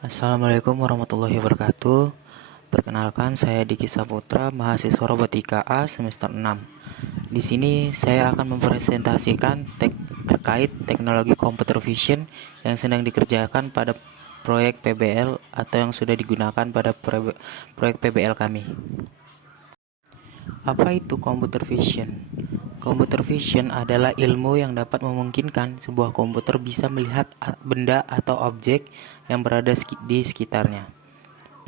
Assalamualaikum warahmatullahi wabarakatuh. Perkenalkan, saya Diki Saputra, mahasiswa Robotika A semester 6. Di sini saya akan mempresentasikan terkait teknologi computer vision yang sedang dikerjakan pada proyek PBL atau yang sudah digunakan pada proyek PBL kami. Apa itu computer vision? Computer vision adalah ilmu yang dapat memungkinkan sebuah komputer bisa melihat benda atau objek yang berada di sekitarnya.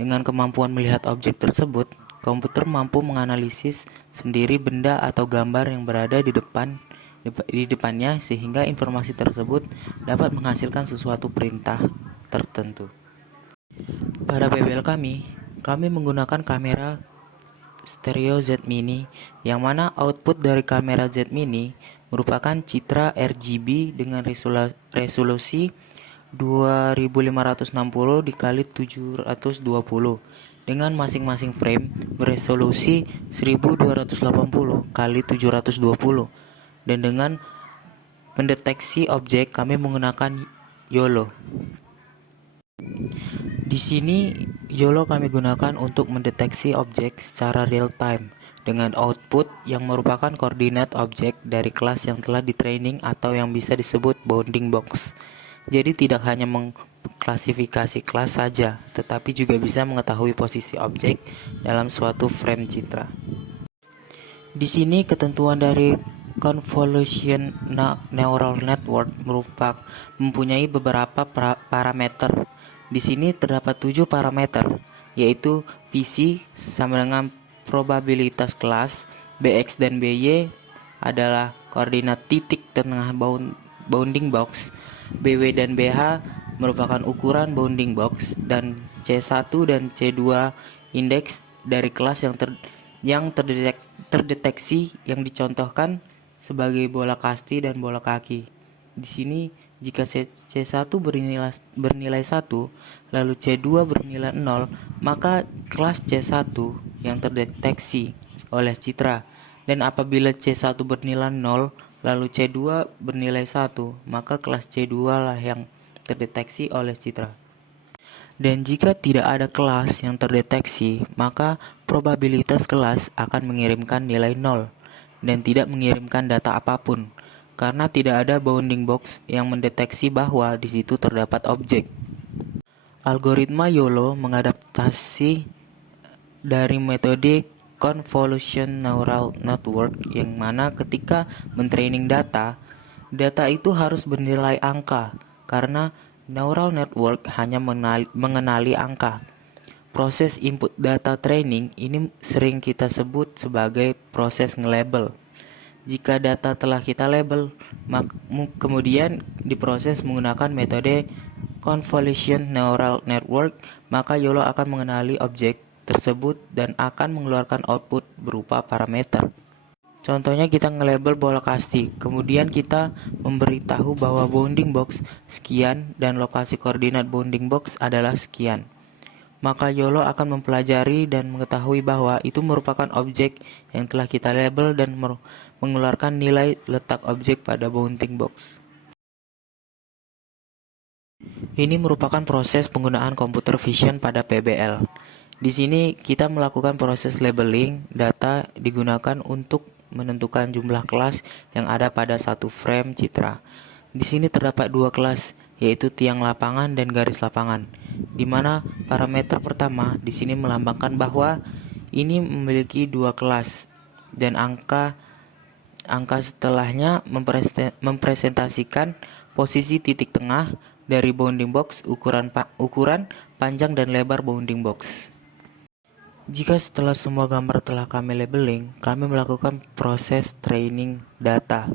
Dengan kemampuan melihat objek tersebut, komputer mampu menganalisis sendiri benda atau gambar yang berada di depannya sehingga informasi tersebut dapat menghasilkan sesuatu perintah tertentu. Pada PBL kami menggunakan kamera stereo Z Mini, yang mana output dari kamera Z Mini merupakan citra RGB dengan resolusi 2560 dikali 720 dengan masing-masing frame beresolusi 1280 kali 720, dan dengan mendeteksi objek kami menggunakan YOLO. Di sini YOLO kami gunakan untuk mendeteksi objek secara real time dengan output yang merupakan koordinat objek dari kelas yang telah di-training atau yang bisa disebut bounding box. Jadi tidak hanya mengklasifikasi kelas saja, tetapi juga bisa mengetahui posisi objek dalam suatu frame citra. Di sini ketentuan dari convolution neural network mempunyai beberapa parameter. Di sini terdapat 7 parameter, yaitu PC sama dengan probabilitas kelas, BX dan BY adalah koordinat titik tengah bounding box, BW dan BH merupakan ukuran bounding box, dan C1 dan C2 indeks dari kelas yang terdeteksi yang dicontohkan sebagai bola kasti dan bola kaki. Di sini jika C1 bernilai 1, lalu C2 bernilai 0, maka kelas C1 yang terdeteksi oleh citra. Dan apabila C1 bernilai 0, lalu C2 bernilai 1, maka kelas C2 lah yang terdeteksi oleh citra. Dan jika tidak ada kelas yang terdeteksi, maka probabilitas kelas akan mengirimkan nilai 0 dan tidak mengirimkan data apapun, karena tidak ada bounding box yang mendeteksi bahwa di situ terdapat objek. Algoritma YOLO mengadaptasi dari metode convolution neural network, yang mana ketika mentraining data itu harus bernilai angka karena neural network hanya mengenali angka. Proses input data training ini sering kita sebut sebagai proses nge-label. Jika data telah kita label, kemudian diproses menggunakan metode convolution neural network, maka YOLO akan mengenali objek tersebut dan akan mengeluarkan output berupa parameter. Contohnya kita nge-label bola kasti, kemudian kita memberitahu bahwa bounding box sekian dan lokasi koordinat bounding box adalah sekian. Maka YOLO akan mempelajari dan mengetahui bahwa itu merupakan objek yang telah kita label dan mengeluarkan nilai letak objek pada bounding box. Ini merupakan proses penggunaan computer vision pada PBL. Di sini kita melakukan proses labeling. Data digunakan untuk menentukan jumlah kelas yang ada pada satu frame citra. Di sini terdapat 2 kelas, yaitu tiang lapangan dan garis lapangan, di mana parameter pertama di sini melambangkan bahwa ini memiliki 2 kelas, dan angka setelahnya mempresentasikan posisi titik tengah dari bounding box, ukuran panjang dan lebar bounding box. Jika setelah semua gambar telah kami labeling, kami melakukan proses training data.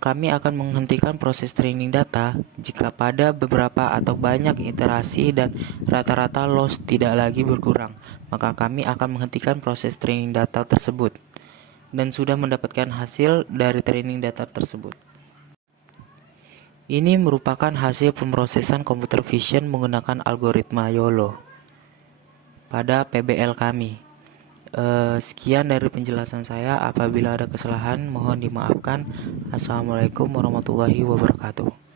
Kami akan menghentikan proses training data jika pada beberapa atau banyak iterasi dan rata-rata loss tidak lagi berkurang, maka kami akan menghentikan proses training data tersebut dan sudah mendapatkan hasil dari training data tersebut. Ini merupakan hasil pemrosesan computer vision menggunakan algoritma YOLO pada PBL kami. Sekian dari penjelasan saya. Apabila ada kesalahan mohon dimaafkan. Assalamualaikum warahmatullahi wabarakatuh.